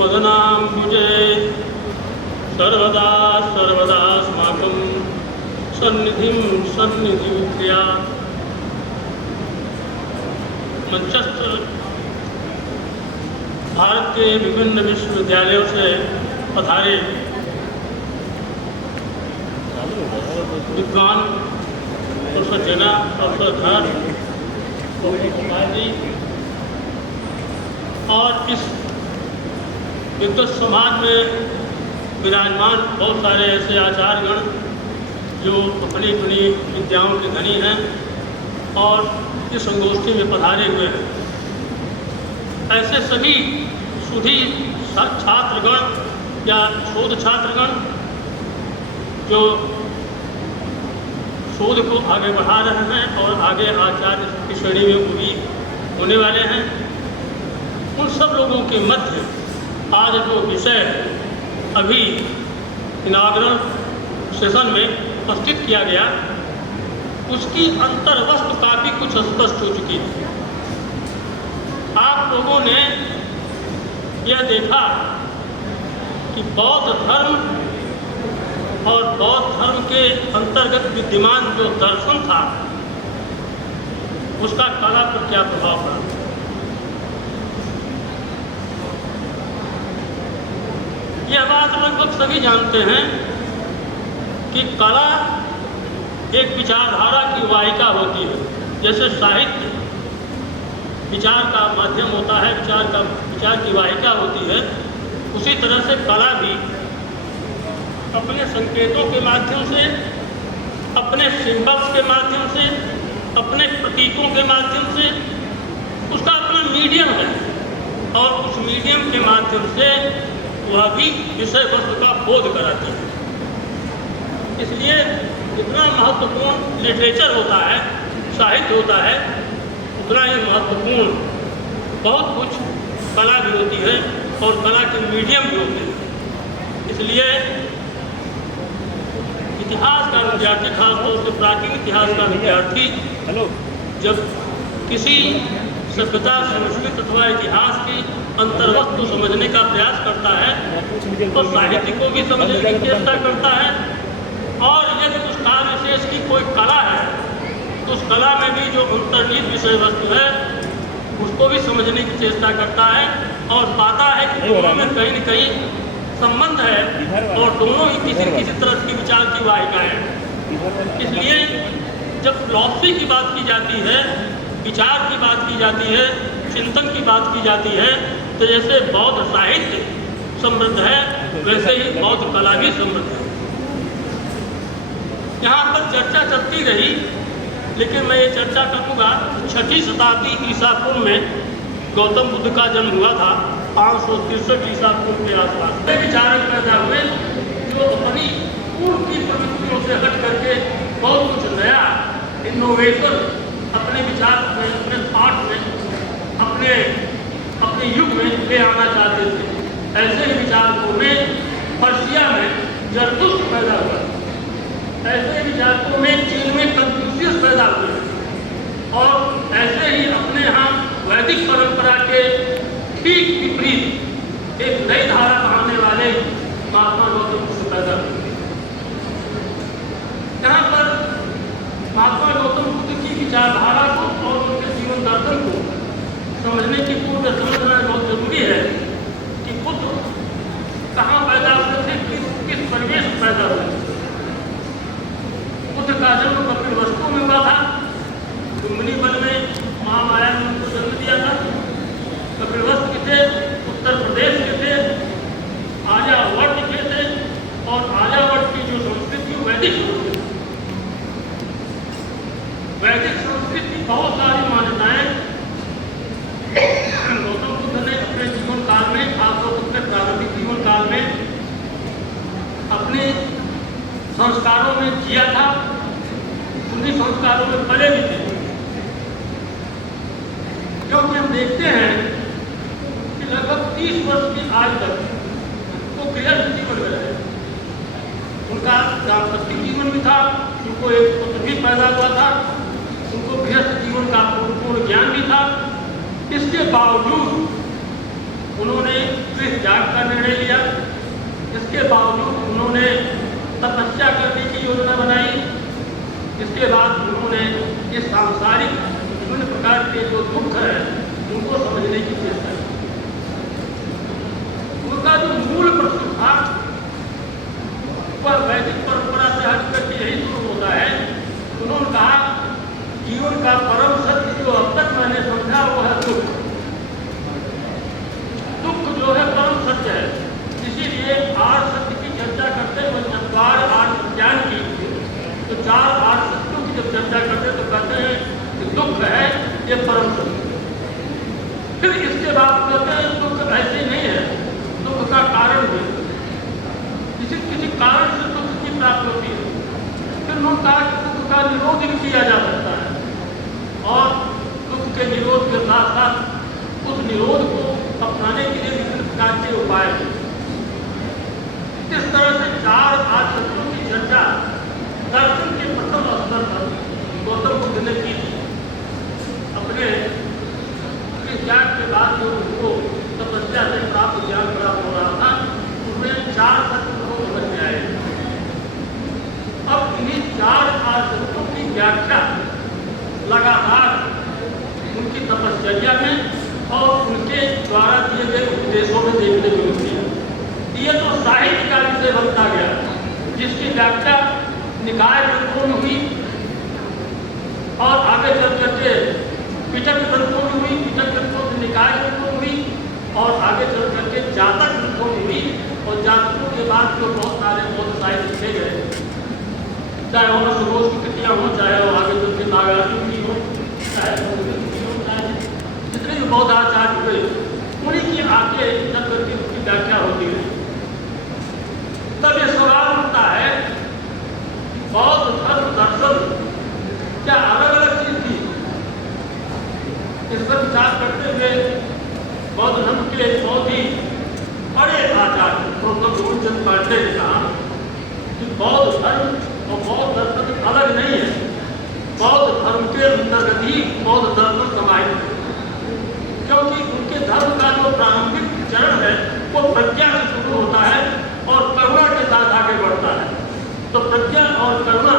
वदनाम्बुजे सर्वदा सर्वदास्माकं सन्निधिं सन्निधिं मंचस्थ भारत के विभिन्न विश्वविद्यालयों से पधारे विद्वान प्रोफेसर जेना, प्रोफेसर धर, प्रोफेसर कुमार जी और इस विद्वत समाज में विराजमान बहुत सारे ऐसे आचार्यगण जो अपनी अपनी विद्याओं के धनी हैं और इस संगोष्ठी में पधारे हुए हैं। ऐसे सभी सुधी छात्रगण या शोध छात्रगण जो शोध को आगे बढ़ा रहे हैं और आगे आचार्य की श्रेणी में पूरी होने वाले हैं, उन सब लोगों के मध्य आज जो विषय अभी इनाग्रल सेशन में उपस्थित किया गया, उसकी अंतर्वस्तु काफ़ी कुछ स्पष्ट हो चुकी है। आप लोगों ने यह देखा कि बौद्ध धर्म और बौद्ध धर्म के अंतर्गत विद्यमान जो दर्शन था उसका कला पर क्या प्रभाव पड़ा। यह बात लगभग सभी जानते हैं कि कला एक विचारधारा की वाहिका होती है। जैसे साहित्य विचार का माध्यम होता है, विचार की वाहिका होती है, उसी तरह से कला भी अपने संकेतों के माध्यम से, अपने सिंबल्स के माध्यम से, अपने प्रतीकों के माध्यम से उसका अपना मीडियम है और उस मीडियम के माध्यम से वह भी विषय वस्तु का बोध कराती है। इसलिए जितना महत्वपूर्ण लिटरेचर होता है, साहित्य होता है, उतना ही महत्वपूर्ण बहुत कुछ कला भी होती है और कला के मीडियम भी होते हैं। इसलिए इतिहास का विद्यार्थी, खासतौर से प्राचीन इतिहास का विद्यार्थी जब किसी सभ्यता, संस्कृति अथवा इतिहास की अंतर्वस्तु समझने का प्रयास करता है तो साहित्य को भी समझने की चेष्टा करता है और यदि उस काल विशेष की कोई कला है तो उस कला में भी जो अंतर्निहित विषय वस्तु है उसको भी समझने की चेष्टा करता है और पाता है कि दोनों में कहीं न कहीं संबंध है और दोनों ही किसी न किसी तरह की विचार की वाहिका है। इसलिए जब फिलॉसफी की बात की जाती है, विचार की बात की जाती है, चिंतन की बात की जाती है, तो जैसे बौद्ध साहित्य समृद्ध है वैसे ही बौद्ध कला भी समृद्ध है। यहाँ पर चर्चा चलती रही, लेकिन मैं ये चर्चा करूँगा 6वीं शताब्दी ईसा पूर्व में गौतम बुद्ध का जन्म हुआ था 563 ईसा पूर्व के आसपास। वे विचारक पैदा हुए जो अपनी पूर्व की प्रवृत्तियों से हट करके बहुत कुछ नया इनोवेशन अपने विचार में, अपने थॉट में, अपने युग में ले आना चाहते थे। ऐसे ही विचारकों में पर्शिया में जरतुष्ट पैदा हुआ, ऐसे विचारकों में चीन में कन्फ्यूशियस पैदा हुए और ऐसे ही अपने यहाँ वैदिक परंपरा के ठीक विपरीत एक नई धारा बढ़ाने वाले महात्मा गौतम बुद्ध पैदा हुए। यहाँ पर महात्मा गौतम बुद्ध की विचारधारा को और उनके जीवन दर्शन को समझने की पूर्व समझना बहुत जरूरी है कि बुद्ध कहाँ पैदा हुए थे, किस परिवेश में पैदा हुए थे। बुद्ध का जन्म कपिलवस्तु में हुआ था, लुम्बिनी वन में महामाया ने उनको जन्म दिया था। कपिलवस्तु के थे, उत्तर प्रदेश के थे, आर्यावर्त के थे और आर्यावर्त की जो संस्कृति वैदिक संस्कृति, वैदिक संस्कृति की बहुत सारी मान्यताएं गौतम बुद्ध ने अपने जीवन काल में, खासतौर पर अपने प्रारंभिक जीवन काल में अपने संस्कारों में जिया था, उन्हीं संस्कारों में पले भी थे। क्योंकि हम देखते हैं कि लगभग 30 वर्ष की आयु तक वो गृहस्थ जीवन में रहे। उनका दाम्पत्य जीवन भी था, उनको एक पुत्र भी पैदा हुआ था, उनको गृहस्थ जीवन का पूर्ण ज्ञान भी था। इसके बावजूद उन्होंने गृह त्याग का निर्णय लिया। इसके बावजूद उन्होंने तपस्या करने की योजना बनाई। इसके बाद उन्होंने ये सांसारिक विभिन्न प्रकार के जो दुख है उनको समझने की चेष्टा की। उनका जो मूल प्रश्न था वह वैदिक परंपरा से हट करके यही शुरू होता है। उन्होंने कहा जीवन का परम सत्य जो अब तक मैंने समझा वो है दुख। दुख जो है परम सत्य है। इसीलिए आठ सत्य की चर्चा करते हैं। चतवार आठ ज्ञान की तो चार आठ सत्यों की जब चर्चा करते तो कहते हैं कि दुख है ये परम सत्य। फिर इसके बाद कहते हैं दुख ऐसे नहीं है, दुख का कारण भी किसी कारण से दुख की प्राप्ति होती है। फिर उन्होंने कहा कि दुख का निरोध भी किया जा सकता है और दुख के निरोध के साथ साथ उस निरोध को अपनाने के लिए विभिन्न प्रकार के उपाय हैं। इस तरह से चार आठ सत्यों की चर्चा दर्शन के प्रथम स्तर पर गौतम बुद्ध ने की थी। अपने ज्ञान के बाद जो उनको तपस्या से प्राप्त ज्ञान प्राप्त हो रहा था उसमें चार सत्य को समझ में आए। अब इन्हीं चार आठ सत्यों की व्याख्या लगातार उनकी तपस्या में और उनके द्वारा दिए गए उपदेशों में देखने को मिलती है। ये तो साहित्य का विषय बनता गया, जिसकी व्याख्या निकाय ग्रंथों में हुई और आगे चल करके पिटक ग्रंथों में हुई, पिटक ग्रंथों से निकाय ग्रंथों में हुई और आगे चल करके जातक ग्रंथों में हुई। और जातकों के बाद जो बहुत सारे बौद्ध साहित्य लिखे गए, चाहे वो सुबोध की कृतियाँ हों, चाहे वो आगे चल के नागार्जुन की हो, चाहे जितने भी बौद्ध आचार्य हुए उन्हीं की आगे चल करके उसकी व्याख्या होती है। तब ये सवाल उठता है बौद्ध धर्म दर्शन क्या अलग अलग चीज थी? इस पर विचार करते हुए बौद्ध धर्म के बहुत ही बड़े आचार्य प्रोफेसर गुरुचंद पांडे ने कहा कि बौद्ध धर्म और बौद्ध दर्शन अलग नहीं है। बौद्ध धर्म के अंतर्गत ही बौद्ध दर्शन समाहित है, क्योंकि उनके धर्म का जो प्रारंभिक चरण है वो प्रज्ञा से शुरू होता है और करुणा के साथ आगे बढ़ता है। तो प्रज्ञा और करुणा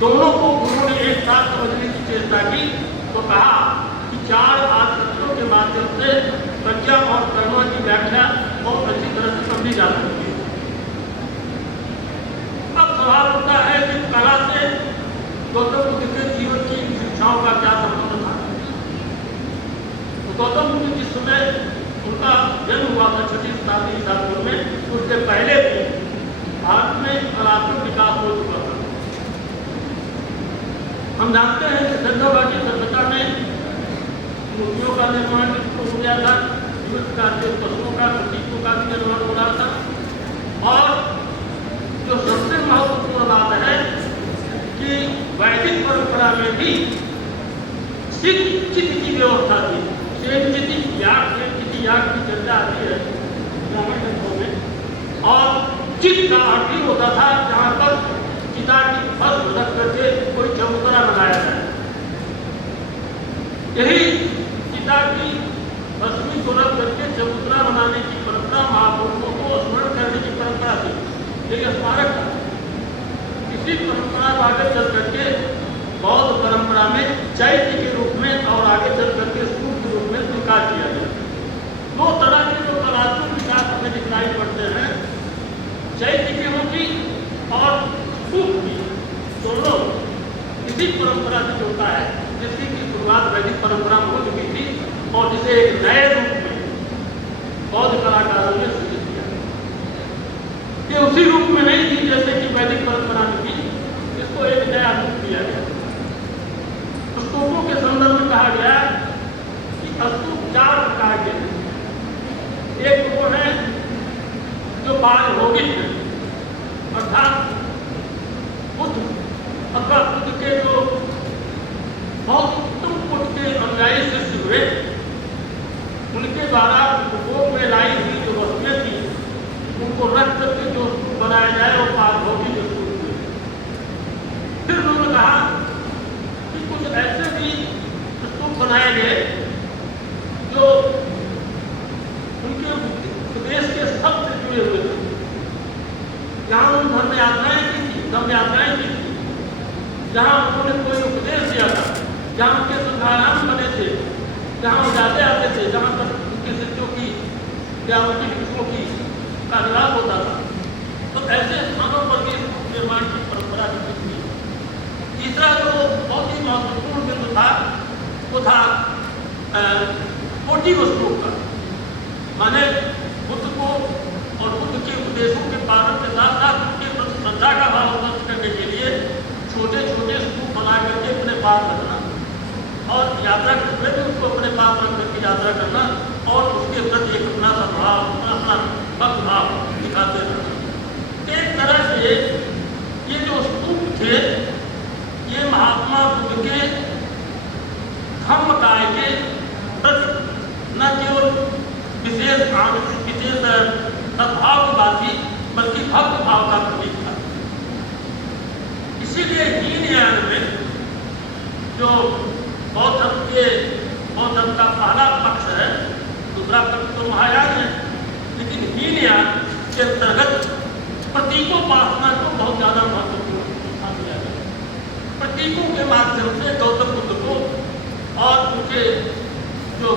दोनों को उन्होंने एक साथ समझने की चेष्टा की। तो कहा कि चार आठ सत्यों के माध्यम से प्रज्ञा और करुणा की व्याख्या बहुत अच्छी तरह से समझी जा सकती है। अब सवाल उठता है कि कला से गौतम बुद्ध के जीवन की शिक्षाओं का क्या संबंध था? तो गौतम बुद्ध जिस समय उनका जन्म हुआ था 6वीं शताब्दी ईसा पूर्व में, उससे पहले भी भारत में कलात्मक विकास हो चुका था। हम जानते हैं कि सिंधुघाटी सभ्यता में मूर्तियों का निर्माण हो गया था, विभिन्न प्रकार के पशुओं का प्रतीकों का भी निर्माण हो रहा था। और जो सबसे महत्वपूर्ण बात है कि वैदिक परंपरा में भी चित्त की व्यवस्था थी। चित्त याग की चर्चा आती है ब्राह्मण ग्रंथों में, और चित्त का अर्थ ही होता था जहाँ पर चिता की भस्म रख करके कोई चबूतरा बनाया जाए। यही चिता की भस्मी को रख करके चबूतरा बनाने की परंपरा महापुरुषों को स्मरण करने की परंपरा थी। ये स्मारक था। इसी परंपरा को आगे चल करके बौद्ध परंपरा में चैत्य के रूप में और आगे चल करके स्तूप के रूप में स्वीकार किया गया। दो तरह के जो कलात्मक विकास हमें दिखाई पड़ते हैं, चैत्य की रूपी और स्तूप की, दोनों इसी परंपरा से जुड़ता है, जिसकी की शुरुआत वैदिक परंपरा में हो चुकी थी और जिसे एक नए रूप में बौद्ध कलाकारों ने सृजित किया। ये उसी रूप में नहीं थी जैसे कि वैदिक परंपरा में थी, इसको एक नया रूप दिया गया। स्तूपों के संदर्भ में कहा गया कि स्तूप चार प्रकार के हैं। एक वो है जो बालभौगिक है, अर्थात बुद्ध अथवा बुद्ध के जो बहुत उत्तम कोटि के अनुयायी शिष्य हुए, उनके द्वारा उपभोग में लाई हुई जो वस्तुएं थी उनको रख करके जो बनाया जाए वो बालभौगिक स्तूप हुए। फिर उन्होंने कहा कि कुछ ऐसे भी स्तूप बनाए गए जो उनके देश के सबसे जुड़े हुए थे। जहाँ उन धर्म यात्राएं की थी, जहाँ उन्होंने कोई उपदेश दिया था, जहाँ उनके सुधाराम बने थे, जहाँ वो जाते आते थे, जहाँ पर उनके शिष्यों की या उनकी शिक्षकों की का निवास होता था, तो ऐसे स्थानों पर भी निर्माण की परंपरा विकसित हुई। तीसरा जो बहुत ही महत्वपूर्ण बिंदु था वो था कोटि वस्तुओं का, माने बुद्ध को और बुद्ध के उपदेशों के पालन के साथ साथ उनके प्रति श्रद्धा का भाव उत्पन्न करने के लिए छोटे छोटे स्तूप बना करके अपने पास रखना और यात्रा करते भी उसको अपने पास रख करके यात्रा करना और उसके प्रति एक अपना सद्भाव, अपना भक्त भाव दिखाते रहना। एक तरह से ये जो स्तूप थे ये महात्मा बुद्ध के धम्म काय के प्रति न केवल विशेष सद्भाव की बात थी बल्कि भक्त भाव का प्रतीक था। इसीलिए हीनयान में जो बौद्ध धर्म का पहला पक्ष है, दूसरा पक्ष तो महायान है, लेकिन हीनयान के अंतर्गत प्रतीकोपासना को बहुत ज़्यादा महत्वपूर्ण स्थान दिया गया। प्रतीकों के माध्यम से गौतम बुद्ध को और उनके जो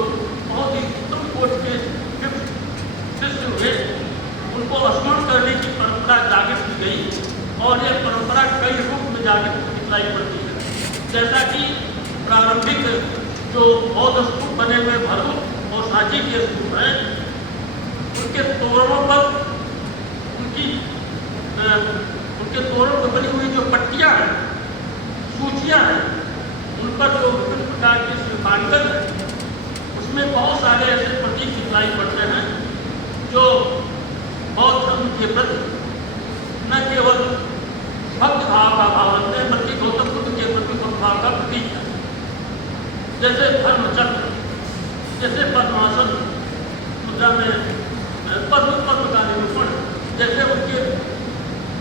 बहुत ही उत्तम कोट के शिष्य हुए उनको स्मरण करने की परंपरा जागृत की गई और यह परंपरा कई रूप में जागृत दिखलाई पड़ती है। जैसा कि प्रारंभिक जो बौद्ध स्तूप बने हुए भरत और सांची के स्तूप हैं, उनके तोरणों पर उनके तोरणों पर बनी हुई जो पट्टियाँ हैं, सूचियाँ हैं, उन पर जो विभिन्न प्रकार के शिल्पांकन है, उसमें बहुत सारे ऐसे प्रतीक दिखलाई पड़ते हैं जो बौद्ध धर्म के प्रति न केवल भक्त भाव का भाव रखते हैं बल्कि गौतम बुद्ध के प्रति भक्त भाव का प्रतीक है। जैसे धर्मचक्र, जैसे पद्मासन मुद्रा में पद्म का निरूपण, जैसे उनके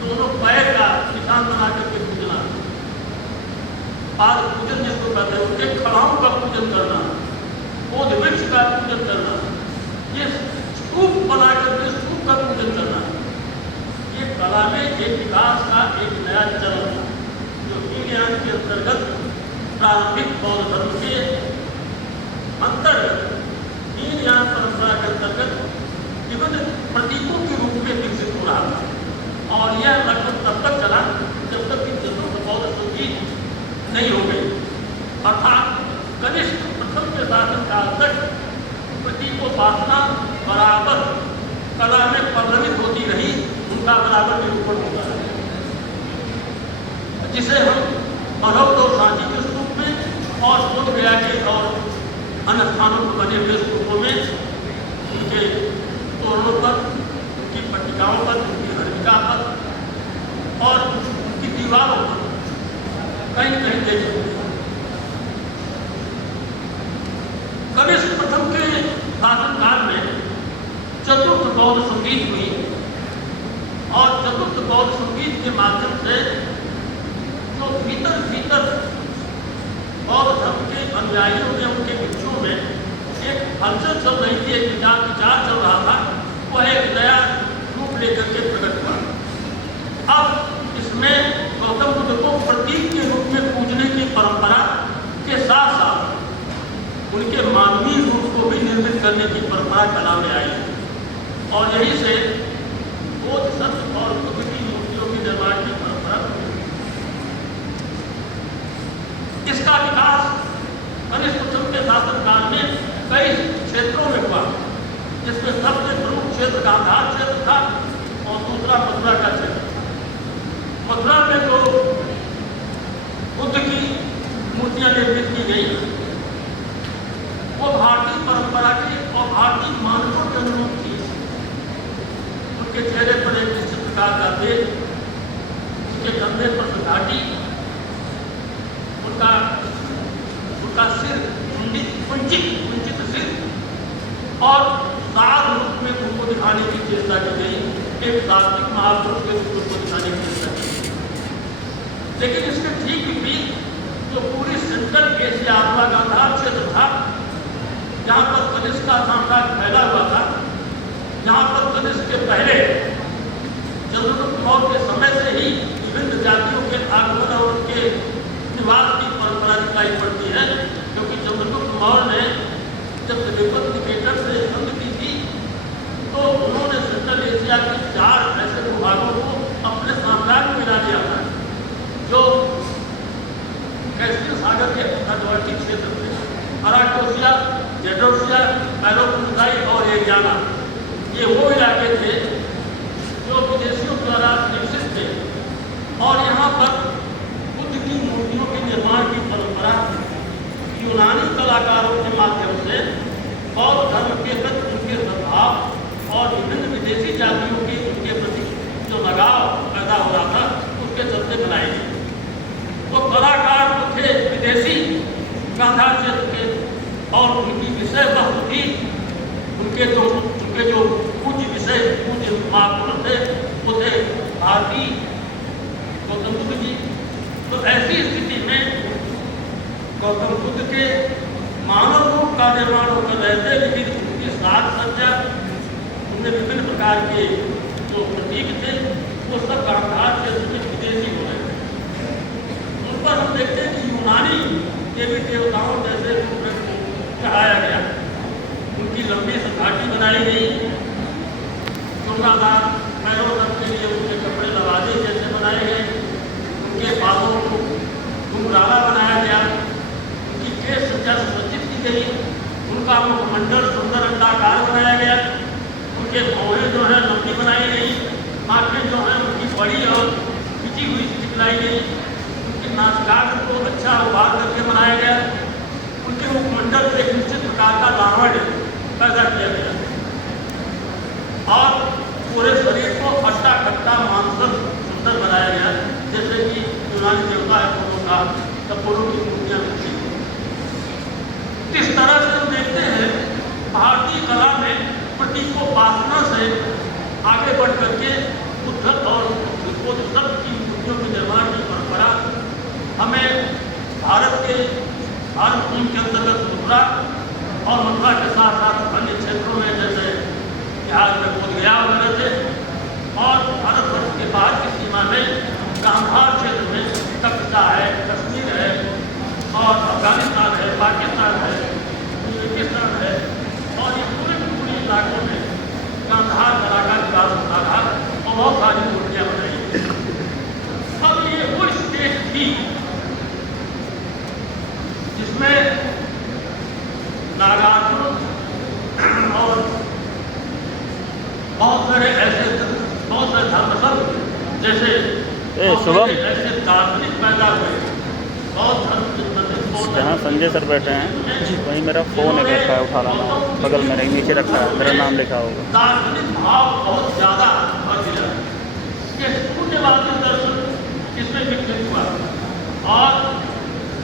दोनों पैर का निशान बना करके पूजना, पाद पूजन जिसको कहते हैं, उनके खड़ाओं का पूजन करना, बोध वृक्ष का पूजन करना, ये स्तूप बना करके स्तूप का पूजन करना, ये कला में एक विकास का एक नया चरण था जो हीनयान के अंतर्गत प्रारंभिक बौद्ध धर्म के अंतर्गत हीनयान परंपरा के अंतर्गत विभिन्न प्रतीकों के रूप में विकसित हो रहा था। और यह लगभग तब तक चला जब तक कि चतुर्थ बौद्ध संगीत नहीं हो गई, अर्थात कनिष्क प्रथम के शासन काल तक प्रतीकोपासना बराबर कला में परिणमित होती रही, उनका बराबर निरूपण होता है, जिसे हम भरत और सांची के स्तूप में और बोध गया के और अन्य स्थानों पर बने हुए स्तूपों में उनके तोरणों पर, उनकी पट्टिकाओं पर, उनकी हरिका पर और उनकी दीवारों पर कहीं कहीं देख सकते हैं। कनिष्क प्रथम के शासनकाल में चतुर्थ बौद्ध संगीत हुई और चतुर्थ बौद्ध संगीत के माध्यम से जो भीतर बौद्ध धर्म के अनुयायियों में, उनके भिक्षुओं में एक हलचल चल रही थी, एक विचार चल रहा था, वह एक नया रूप लेकर के प्रकट हुआ। अब इसमें गौतम बुद्ध को प्रतीक के रूप में पूजने की परंपरा के साथ साथ उनके मानवीय रूप को भी निर्मित करने की परंपरा कला में आई और यही से बोध संत और बुद्ध की मूर्तियों के निर्माण की परंपरा। इसका विकास कनिष्क प्रथम के शासनकाल में कई क्षेत्रों में हुआ, जिसमें सबसे प्रमुख क्षेत्र गांधार क्षेत्र था और दूसरा मथुरा का क्षेत्र। मथुरा में जो बुद्ध की मूर्तियां निर्मित की गई वो भारतीय परंपरा की और भारतीय मानकों के अनुरूप थी। उनके चेहरे पर एक निश्चित प्रकार का तेज, उनके कंधे पर घाटी, उनका सिर कुंचित सिर और साध रूप में उनको दिखाने की चेष्टा की गई, एक सात्विक महापुरुष के रूप को दिखाने की चेष्टा की गई। लेकिन इसके ठीक विपरीत जो पूरी सेंट्रल एशिया अथवा गांधार क्षेत्र था, जहाँ पर कनिष्क का साम्राज्य फैला हुआ था, यहाँ तक तो इसके पहले चंद्रगुप्त मौर्य के समय से ही विभिन्न जातियों के आगमन और उनके निवास की परंपरा दिखाई पड़ती है, क्योंकि चंद्रगुप्त मौर्य ने जब तिब्बत निकेटर से संधि की थी तो उन्होंने सेंट्रल एशिया के 4 ऐसे भूभागों को अपने साम्राज्य में ला लिया था जो कैस्पियन सागर के तटवर्ती क्षेत्र थे। अराकोसिया, जेडोसिया, पैलोपोनेसाई और एरियाना, ये वो इलाके थे जो विदेशियों द्वारा विकसित थे और यहाँ पर बुद्ध की मूर्तियों के निर्माण की परंपरा यूनानी कलाकारों के माध्यम से बौद्ध धर्म के प्रति उनके सद्भाव और विभिन्न विदेशी जातियों के उनके प्रति जो लगाव पैदा हो रहा था उसके चलते बनाई गई। वो कलाकार तो थे विदेशी गांधार क्षेत्र के और उनकी विषय वस्तु थी उनके जो पूज्य विषय पूज्य महापुरुष थे वो थे भारतीय गौतम बुद्ध जी। तो ऐसी स्थिति में गौतम बुद्ध के मानव रूप का निर्माण होकर रहते, लेकिन उनकी साज सज्जा उनमें विभिन्न प्रकार के जो प्रतीक थे वो सब गांधार क्षेत्र में विदेशी हो गए थे। उन पर हम देखते हैं कि यूनानी देवी देवताओं जैसे चढ़ाया गया, उनकी लंबी घाटी बनाई गई, चूड़ादार पैरों तक के लिए उनके कपड़े लवाजे जैसे बनाए गए, उनके बालों को घुंघराला बनाया गया, उनकी केश सज्जा सुसज्जित की गई, उनका मुखमंडल सुंदर अंडाकार बनाया गया, उनके भौहें जो है लंबी बनाई गई, आँखें जो है उनकी बड़ी और खिंची हुई दिखलाई गई, उनकी नाचगान को अच्छा उभार करके बनाया गया, उनके मुखमंडल से एक निश्चित प्रकार का लावण्य पैदा किया गया और पूरे शरीर को खट्टा खट्टा मांसल सुंदर बनाया गया, जैसे कि यूनानी देवता है का कपड़ों की मूर्तियाँ मिलती हैं। इस तरह से हम देखते हैं भारतीय कला में प्रतीकोपासना से आगे बढ़ करके बुद्ध और बुद्ध की मूर्तियों के निर्माण की परंपरा हमें भारत भूमि के अंतर्गत मथुरा और मथुरा के साथ साथ अन्य क्षेत्रों में जैसे बिहार में बोधगया वगैरह थे और भारतवर्ष के बाहर की सीमा में गांधार क्षेत्र में कलकत्ता है, कश्मीर है और अफगानिस्तान है, पाकिस्तान है, उज्बेकिस्तान है और ये पूरे इलाकों में गांधार कला का विकास होता रहा और बहुत सारी मूर्तियाँ बनाई। अब ये वो स्टेज थी जिसमें नागार्जुन और बहुत सारे धर्म जैसे ऐसे दार्शनिक पैदा हुए, बहुत धर्म जहाँ संजय सर बैठे हैं वहीं मेरा फ़ोन एक रखा है, उठा लाना, बगल में नहीं, नीचे रखा है, मेरा नाम लिखा होगा। दार्शनिक भाव बहुत ज़्यादा बढ़ गया, ये शून्यवादी दर्शन इसमें विकसित हुआ और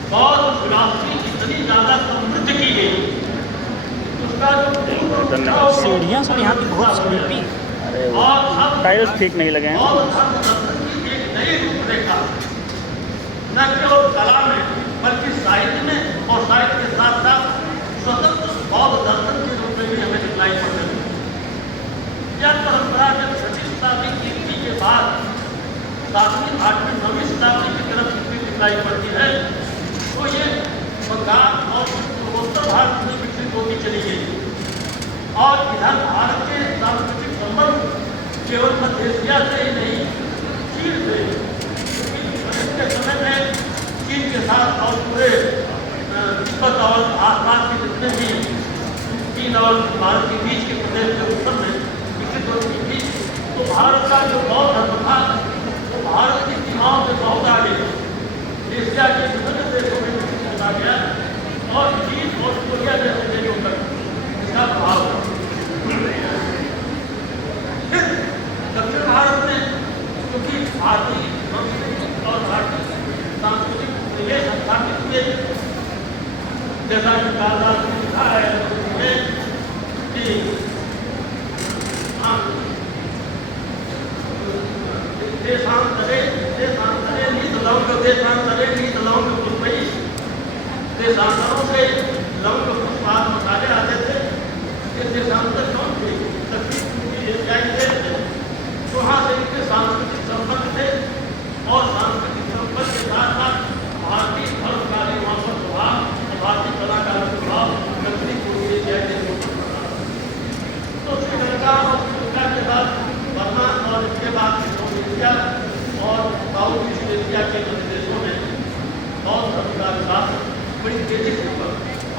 बौद्ध फिलॉसफी इतनी ज़्यादा समृद्ध की गई, उसका जो सीढ़ियाँ सब यहाँ की बहुत स्लीपी अरे टाइल्स ठीक नहीं लगे हैं। बौद्ध धर्म दर्शन की एक नई रूपरेखा न केवल कला में बल्कि साहित्य में और साहित्य के साथ साथ स्वतंत्र बौद्ध दर्शन के रूप में भी हमें दिखलाई पड़ रही है। यह परंपरा जब 6वीं शताब्दी ईस्वी के बाद 7वीं 8वीं 9वीं शताब्दी की तरफ दिखलाई पड़ती है तो ये बंगाल और पूर्वोत्तर भारत में विकसित होती चली गई और इधर भारत के सांस्कृतिक संबंध केवल मध्य एशिया से ही नहीं चीन से, के समय में चीन के साथ और पूरे तिब्बत और आसपास के जितने भी चीन और भारत के बीच के प्रदेश के उत्तर में विकसित होती थी, तो भारत का जो बौद्ध धर्म था वो भारत की सीमाओं से बहुत आगे एशिया के विभिन्न देशों में विकसित होता गया और चीन और कोरिया जैसे देशों तक इसका प्रभाव था। फिर दक्षिण भारत में क्योंकि भारतीय संस्कृति और भारतीय सांस्कृतिक परिवेश स्थापित हुए, जैसा कि कालिदास ने लिखा है कि देशांतरे नीत लौंग पुष्पई, देशांतरों से लौंग पुष्पाद मसाले आते थे। ये देशांतर कौन थे? दक्षिण पूर्वी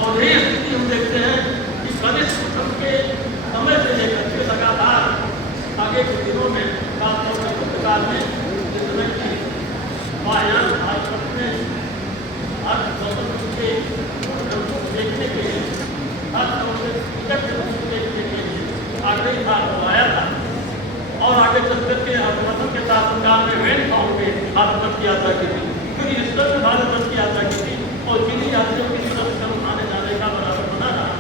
और यही स्थिति हम देखते हैं कि कनिष्क प्रथम के समय से लेकर के लगातार आगे के दिनों में खासतौर पर पुस्तकाल में जिस समय की महायान भाजपा में आज गौतम बुद्ध के ग्रंथों को देखने के लिए खासतौर से टिकट ग्रंथों को देखने के लिए आग्रही था करवाया था और आगे चल करके प्रथम के शासनकाल में वेन गाँव में भारत की यात्रा की थी, फिर ईस्टर में भारत की यात्रा की थी और किन्हीं यात्रियों की तरफ से आने जाने का बराबर बना रहा।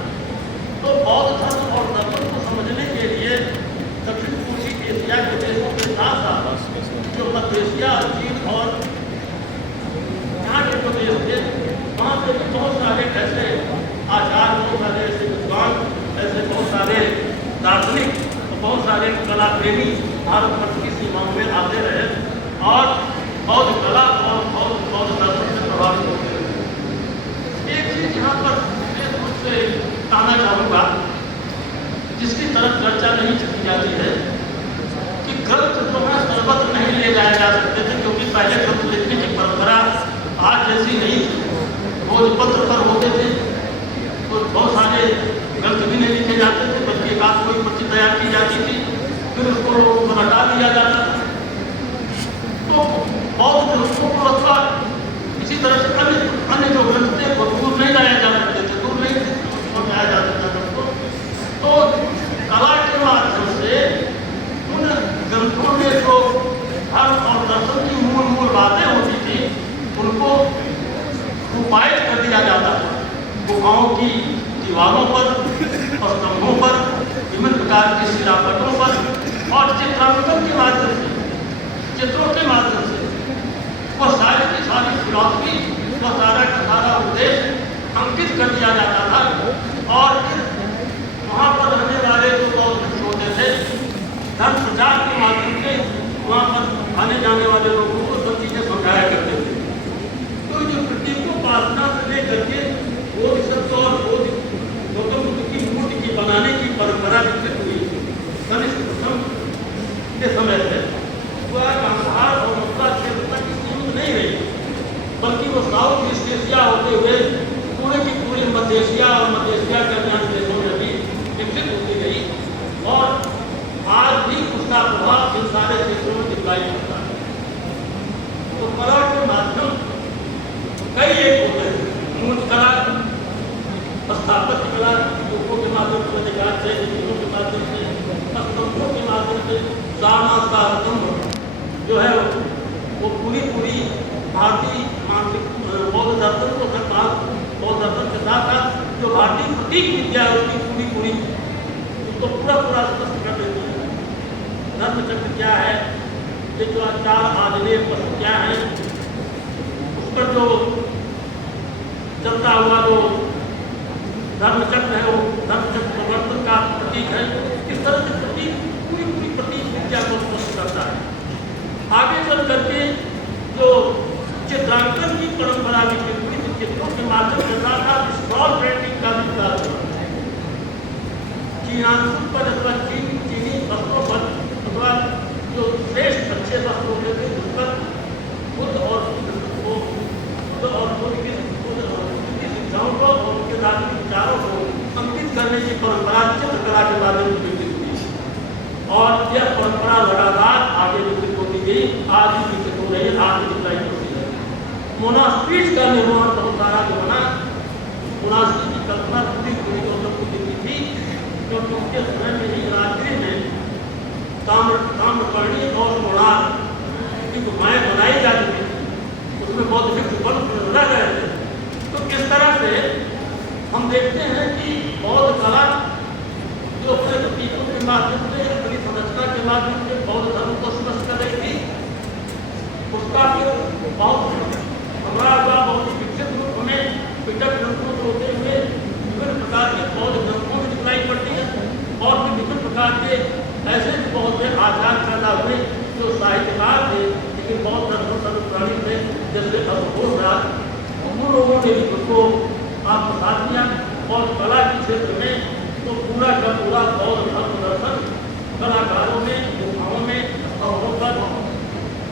तो बौद्ध धर्म और दर्शन को समझने के लिए दक्षिण पूर्वी एशिया के देशों के साथ साथ जो मध्य एशिया, चीन और यहाँ के जो देश थे वहाँ पे भी बहुत सारे ऐसे आचार्य, बहुत सारे ऐसे विद्वान, ऐसे बहुत सारे दार्शनिक, बहुत सारे कला प्रेमी भारतवर्ष की सीमाओं में आते रहे और बौद्ध कला और बौद्ध दर्शन से प्रभावित होते रहे। एक चीज यहाँ पर विशेष रूप से कहना चाहूँगा जिसकी तरफ चर्चा नहीं की जाती है कि ग्रंथ जो है सर्वत्र नहीं ले जाए जा सकते थे, क्योंकि पहले ग्रंथ लिखने की परंपरा आज जैसी नहीं थी। भोजपत्र पर होते थे तो बहुत सारे ग्रंथ भी नहीं लिखे जाते थे, बल्कि एक आध कोई पर्ची तैयार की जाती थी, फिर उसको हटा दिया जाता था। तो बौद्ध ग्रंथों को अथवा इसी तरह से अन्य जो ग्रंथ थे वो दूर नहीं लाया जा सकते थे, दूर नहीं लाया जा सकता था। तो कला के माध्यम से उन ग्रंथों में जो धर्म और दर्शन की मूल बातें होती थी उनको रूपायित कर दिया जाता था। गुफाओं की दीवारों पर और स्तंभों पर, विभिन्न प्रकार की शिलापटों पर और चित्रांकन के माध्यम से, चित्रों के माध्यम से वो सारी की सारी फिलॉसफी, वो सारा का सारा उद्देश्य अंकित कर दिया जाता था। और फिर वहाँ पर रहने वाले जो बौद्ध होते थे धर्म प्रचार के माध्यम से वहाँ पर आने जाने वाले लोगों को सब चीज़ें समझाया करते थे। तो जो प्रतीकोपासना से लेकर के बोधिसत्व और गौतम बुद्ध की मूर्ति की बनाने की परंपरा विकसित हुई कनिष्क प्रथम के समय से वह गांधार और मथुरा क्षेत्र तक सीमित नहीं रही, बल्कि वो साउथ ईस्ट एशिया होते हुए पूरे की पूरी मध्य एशिया और मध्य एशिया के अन्य देशों में भी विकसित होती गई और आज भी उसका प्रभाव इन सारे क्षेत्रों में दिखाई पड़ता है। तो कला के माध्यम कई एक होते हैं, मूर्त कला, स्थापत्य कला, लोगों के माध्यम से अधिकार से, के माध्यम से, स्तंभों के माध्यम से, स्तंभ जो है वो पूरी भारतीय मानसिक बौद्ध दर्शन को साथ, बौद्ध दर्शन के साथ साथ जो भारतीय प्रतीक विद्या है उसकी पूरी उसको पूरा स्पष्ट कर देती है। धर्म चक्र क्या है, ये जो चार आजने वस्तु क्या है, उस पर जो चलता हुआ जो धर्म चक्र है वो धर्म चक्र परिवर्तन का प्रतीक है। इस तरह से प्रतीक पूरी प्रतीक विद्या को स्पष्ट करता है। आगे चल करके जो चित्रांकन की परंपरा विकसित हुई, चित्रों के माध्यम के साथ साथ स्क्रॉल पेंटिंग का भी विकास हुआ। चीनांशु पर अथवा चीनी वस्त्रों पर अथवा जो श्रेष्ठ अच्छे वस्त्र होते थे उस पर बुद्ध और शिक्षाओं को और उनके धार्मिक विचारों को अंकित करने की परंपरा चित्रकला के माध्यम से विकसित हुई और यह परंपरा लगातार आगे विकसित होती गई, आज भी विकसित हो रही है, आज भी दिखाई पड़ती है। मोनास्ट्रीज का निर्माण बहुत सारा जो बना, मोनास्ट्री की कल्पना पूरी गौतम बुद्ध की थी, क्योंकि उनके समय में ही रात्रि में ताम्रपर्णी और कोणार्क की गुफाएं बनाई जा चुकी थी, उसमें बौद्ध भिक्षु बन रह गए थे। तो इस तरह से हम देखते हैं कि बौद्ध कला जो अपने प्रतीकों के माध्यम से, अपनी संरचना के माध्यम से बौद्ध धर्म को स्पष्ट कर रही थी, उसका फिर बहुत हमारा हुआ बहुत विकसित रूप हमें पिटक ग्रंथों से होते हुए विभिन्न प्रकार के बौद्ध ग्रंथों में दिखाई पड़ती है और फिर विभिन्न प्रकार के ऐसे बहुत से आचार पैदा हुए जो साहित्यकार थे लेकिन बहुत सर्वप्राणी थे, जैसे अवघोष राज, उन लोगों ने भी उसको आत्मसात किया और कला के क्षेत्र में तो पूरा का पूरा बौद्ध धर्म दर्शन कलाकारों में, गुफाओं में, स्तंभों पर,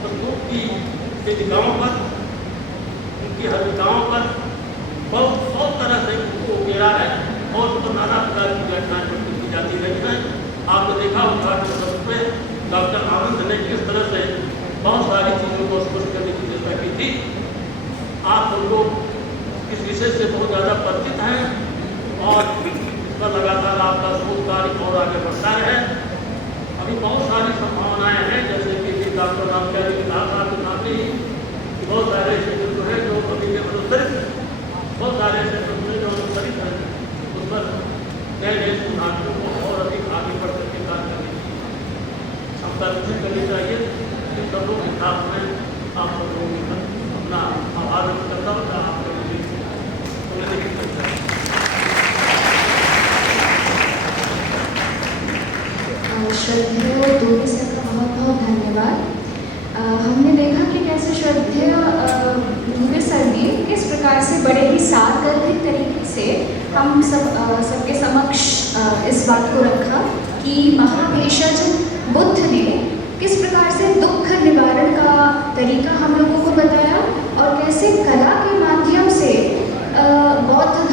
स्तूप की वेदिकाओं पर, उनकी हरिकाओं पर बहुत तरह से उनको देखा उद्घाटन सत्र में डॉक्टर आनंद ने किस तरह से बहुत सारी चीज़ों को स्पष्ट करने की चेष्टा की थी। आप लोग इस विषय से बहुत ज़्यादा परिचित हैं और इस पर लगातार आपका शोध कार्य और आगे बढ़ता रहे। अभी बहुत सारी संभावनाएं हैं, जैसे कि डॉक्टर रामचंद्र जी साहब के नाम ही बहुत सारे क्षेत्र जो है जो अभी के अनुसरित बहुत सारे क्षेत्र जो अनुसरित हैं उस पर नए नए सिद्धांतों को और अधिक आगे बढ़ करके कार्य करने की क्षमता विकसित करनी चाहिए। इन सबों के साथ में आप सब लोगों का अपना आभार व्यक्त करता हूँ। आप लोगों की श्रद्धेय दोगी सर का बहुत बहुत धन्यवाद। हमने देखा कि कैसे श्रद्धेय दोगी सर ने किस प्रकार से बड़े ही सारगर्भित तरीके से हम सबके समक्ष इस बात को रखा कि महाभेषज बुद्ध ने किस प्रकार से दुख निवारण का तरीका हम लोगों को बताया और कैसे कला के माध्यम से बौद्ध